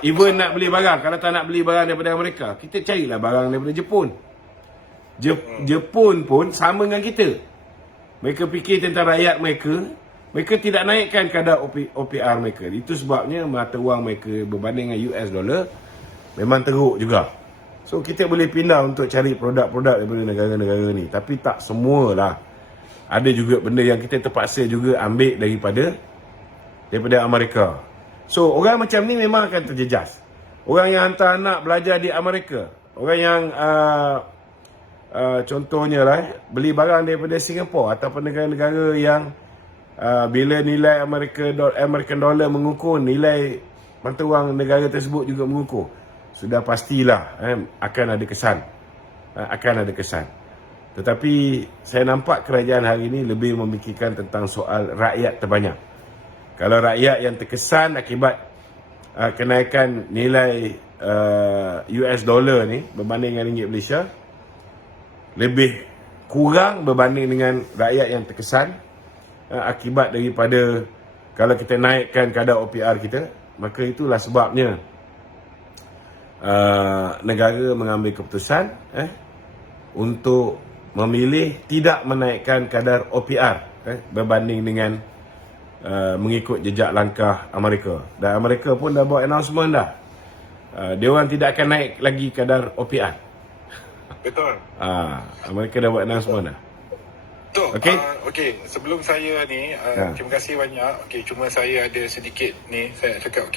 Even nak beli barang, kalau tak nak beli barang daripada mereka, kita carilah barang daripada Jepun. Jepun pun sama dengan kita. Mereka fikir tentang rakyat mereka. Mereka tidak naikkan kadar OPR mereka. Itu sebabnya mata wang mereka berbanding dengan US dollar memang teruk juga. So kita boleh pindah untuk cari produk-produk daripada negara-negara ni. Tapi tak semualah. Ada juga benda yang kita terpaksa juga ambil daripada Amerika. So orang macam ni memang akan terjejas. Orang yang hantar anak belajar di Amerika, orang yang contohnya lah beli barang daripada Singapura ataupun negara-negara yang bila nilai American dollar mengukur, nilai mata wang negara tersebut juga mengukur, sudah pastilah akan ada kesan. Tetapi saya nampak kerajaan hari ini lebih memikirkan tentang soal rakyat terbanyak. Kalau rakyat yang terkesan akibat kenaikan nilai US dollar ni berbanding dengan ringgit Malaysia, lebih kurang berbanding dengan rakyat yang terkesan akibat daripada kalau kita naikkan kadar OPR kita. Maka itulah sebabnya negara mengambil keputusan untuk memilih tidak menaikkan kadar OPR berbanding dengan mengikut jejak langkah Amerika. Dan Amerika pun dah buat announcement dah. Dia orang tidak akan naik lagi kadar OPR. Betul. Amerika dah buat announcement dah. Okey. Sebelum saya ni, terima kasih banyak. Cuma saya ada sedikit ni, saya nak cakap,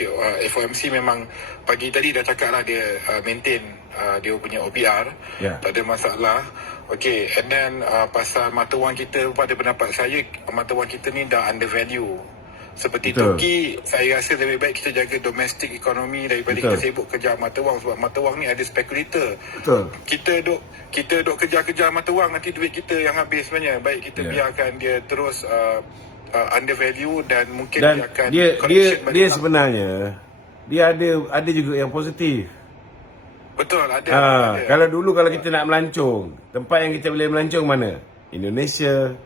FOMC memang pagi tadi dah cakap lah dia maintain dia punya OPR. Tak ada masalah. And then pasal mata wang kita, pada pendapat saya, mata wang kita ni dah undervalue. Seperti Turki, saya rasa lebih baik kita jaga domestic ekonomi daripada kita sibuk kejar mata wang, sebab mata wang ni ada spekulator. Kita duk kejar-kejar mata wang, nanti duit kita yang habis sebenarnya. Baik kita biarkan dia terus undervalue dan mungkin dia akan dia sebenarnya dia ada juga yang positif. Betul, ada. Kalau dulu kalau kita nak melancong, tempat yang kita boleh melancong mana? Indonesia,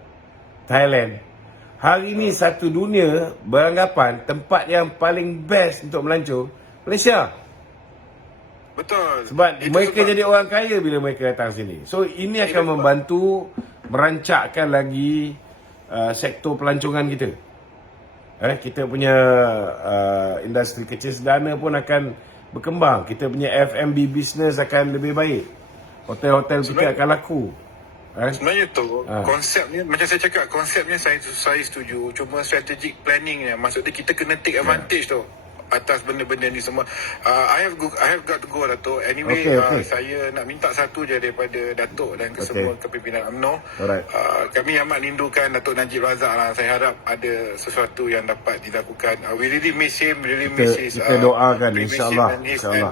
Thailand. Hari ni satu dunia beranggapan tempat yang paling best untuk melancong Malaysia. Betul. Sebab mereka jadi orang kaya bila mereka datang sini. So ini akan membantu merancakkan lagi sektor pelancongan kita. Kita punya industri kecil sederhana pun akan berkembang. Kita punya F&B business akan lebih baik. Hotel-hotel kita akan laku. Sebenarnya tu konsepnya, macam saya cakap, konsepnya saya setuju. Cuma strategic planning ni, maksudnya kita kena take advantage tu atas benda-benda ni semua. I have got to go, Dato'. Anyway, saya nak minta satu je daripada Dato' dan semua kepimpinan UMNO. Kami amat rindukan Dato' Najib Razak lah. Saya harap ada sesuatu yang dapat dilakukan. We really miss him, miss his kita doakan insya-Allah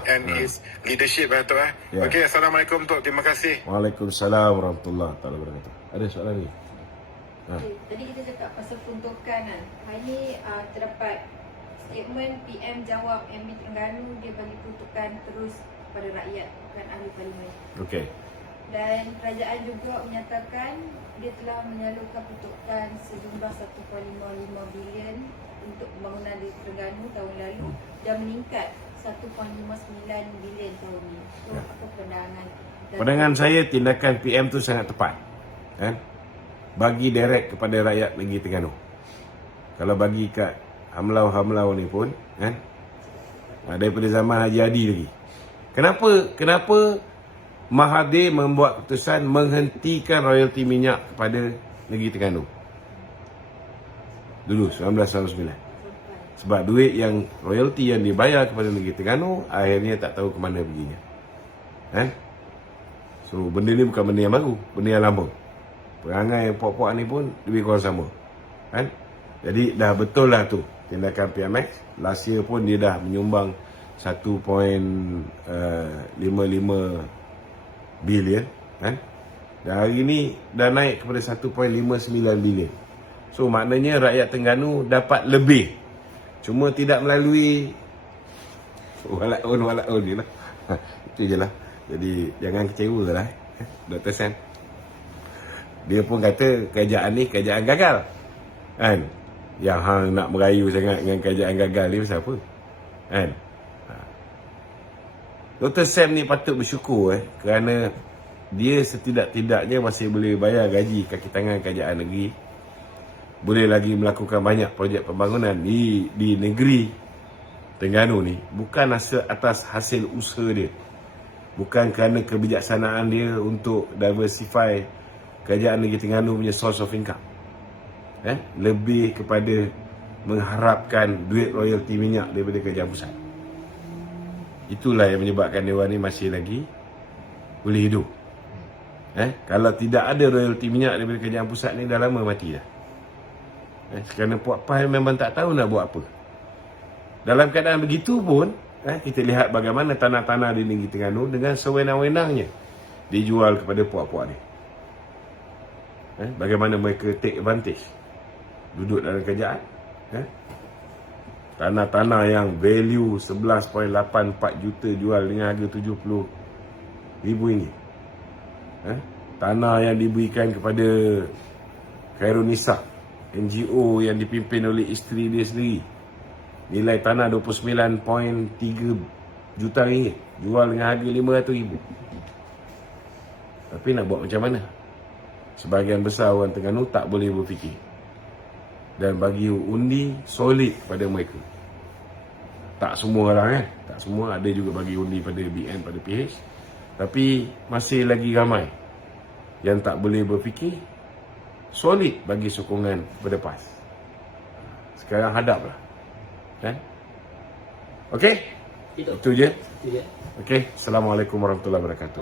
and his leadership, Dato'. Okey, assalamualaikum, Tok. Terima kasih. Waalaikumsalam warahmatullahi wabarakatuh. Ada soalan ni? Tadi kita cakap pasal peruntukan kan. Hari ni terdapat statement PM jawab MB Terengganu dia bagi peruntukan terus pada rakyat, bukan ahli parlimen. Okey. Dan kerajaan juga menyatakan dia telah menyalurkan peruntukan sejumlah 1.55 bilion untuk pembangunan di Terengganu tahun lalu dan meningkat 1.59 bilion tahun ini. So, apa pandangan? Pandangan saya tindakan PM tu sangat tepat. Bagi direct kepada rakyat negeri Terengganu. Kalau bagi kat Hamlau-Hamlau ni pun daripada zaman Haji Hadi lagi. Kenapa Mahathir membuat keputusan menghentikan royalti minyak kepada negeri Terengganu dulu 1999? Sebab duit yang royalti yang dibayar kepada negeri Terengganu akhirnya tak tahu ke mana perginya. So benda ni bukan benda yang baru, benda yang lama. Perangai puak-puak ni pun lebih kurang sama. Jadi dah betul lah tu tindakan PMX. Last year pun dia dah menyumbang 1.55 bilion. Dan hari ni dah naik kepada 1.59 bilion. So maknanya rakyat Terengganu dapat lebih. Cuma tidak melalui walak-on je lah. Itu je lah. Jadi jangan kecewa lah Dr. Sam. Dia pun kata kerajaan ni kerajaan gagal. Yang hang nak merayu sangat dengan kerajaan gagal ni pasal apa? Dr. Sam ni patut bersyukur kerana dia setidak-tidaknya masih boleh bayar gaji kaki tangan kerajaan negeri. Boleh lagi melakukan banyak projek pembangunan di negeri Terengganu ni. Bukan atas hasil usaha dia. Bukan kerana kebijaksanaan dia untuk diversify kerajaan negeri Terengganu punya source of income. Lebih kepada mengharapkan duit royalti minyak daripada kerajaan pusat. Itulah yang menyebabkan Dewan ni masih lagi boleh hidup. Kalau tidak ada royalti minyak daripada kerajaan pusat ni dah lama mati dah. Kerana Puak Pai memang tak tahu nak buat apa. Dalam keadaan begitu pun kita lihat bagaimana tanah-tanah di negeri Terengganu dengan sewenang-wenangnya dijual kepada puak-puak ni. Bagaimana mereka take advantage duduk dalam kerajaan. Tanah-tanah yang value 11.84 juta jual dengan harga RM70,000. Tanah yang diberikan kepada Khairunisa, NGO yang dipimpin oleh isteri dia sendiri, nilai tanah 29.3 juta ringgit, jual dengan harga RM500,000. Tapi nak buat macam mana? Sebahagian besar orang Terengganu tak boleh berfikir dan bagi undi solid pada mereka. Tak semua orang tak semua, ada juga bagi undi pada BN, pada PH. Tapi masih lagi ramai yang tak boleh berfikir, solid bagi sokongan kepada PAS. Sekarang hadaplah. Okey? Itu je. Okey. Assalamualaikum warahmatullahi wabarakatuh.